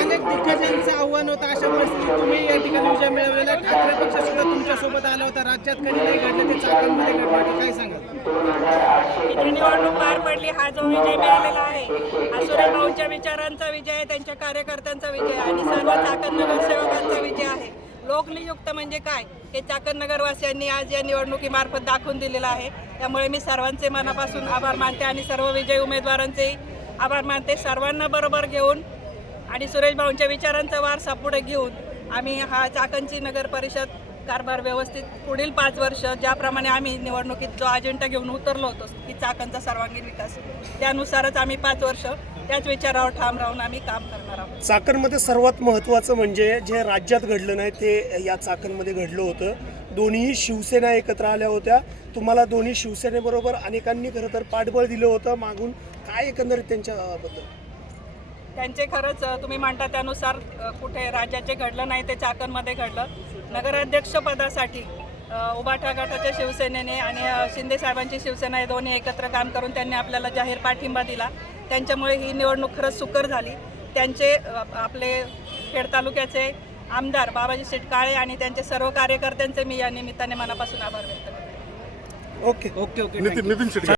दिग्गजांचं आव्हान होतं, अशा परिस्थितीत तुम्ही या ठिकाणी विजय मिळवलेला. ठाकरे पक्ष सुद्धा तुमच्या सोबत आला होता. राज्यात कधी नाही घडलं, ते चाकणमध्ये घडलं, काय सांगाल? इथे निवडणूक पार पडली, हा जो विजय मिळालेला आहे हा सुरेश भाऊंच्या विचारांचा विजय, त्यांच्या कार्यकर्त्यांचा विजय आणि सर्व चाकण नगरसेवकांचा विजय आहे. लोकनियुक्त म्हणजे काय हे चाकण नगरवासियांनी आज या निवडणुकीमार्फत दाखवून दिलेलं आहे. त्यामुळे मी सर्वांचे मनापासून आभार मानते आणि सर्व विजयी उमेदवारांचे आभार मानते. सर्वांना बरोबर घेऊन आणि सुरेश भाऊंच्या विचारांचा वारसा पुढे घेऊन आम्ही हा चाकणची नगर परिषद कारभार व्यवस्थित पुढील 5 वर्ष ज्याप्रमाणे आम्ही निवडणुकीत जो अजेंडा घेऊन उतरलो होतो की चाकणचा सर्वांगीण विकास, त्यानुसारच आम्ही 5 वर्ष त्याच विचारावर ठाम राहून आम्ही काम करणार आहोत. चाकणमध्ये सर्वात महत्त्वाचं म्हणजे जे राज्यात घडलं नाही ते या चाकणमध्ये घडलं होतं. दोन्ही शिवसेना एकत्र आल्या होत्या. तुम्हाला दोन्ही शिवसेनेबरोबर अनेकांनी खरं तर पाठबळ दिलं होतं मागून. काय एकंदरीत त्यांच्याबद्दल? त्यांचे खरंच तुम्ही म्हणता त्यानुसार कुठे राज्याचे घडलं नाही, ते चाकणमध्ये घडलं. नगराध्यक्षपदासाठी उभाटा गटाच्या शिवसेनेने आणि शिंदे साहेबांची शिवसेना हे दोन्ही एकत्र काम करून त्यांनी आपल्याला जाहीर पाठिंबा दिला. त्यांच्यामुळे ही निवडणूक खरंच सुकर झाली. त्यांचे आपले खेड तालुक्याचे आमदार बाबाजी शेठ काळे आणि त्यांचे सर्व कार्यकर्त्यांचे मी या निमित्ताने मनापासून आभार व्यक्त करते. ओके. नितीन शेट्टी.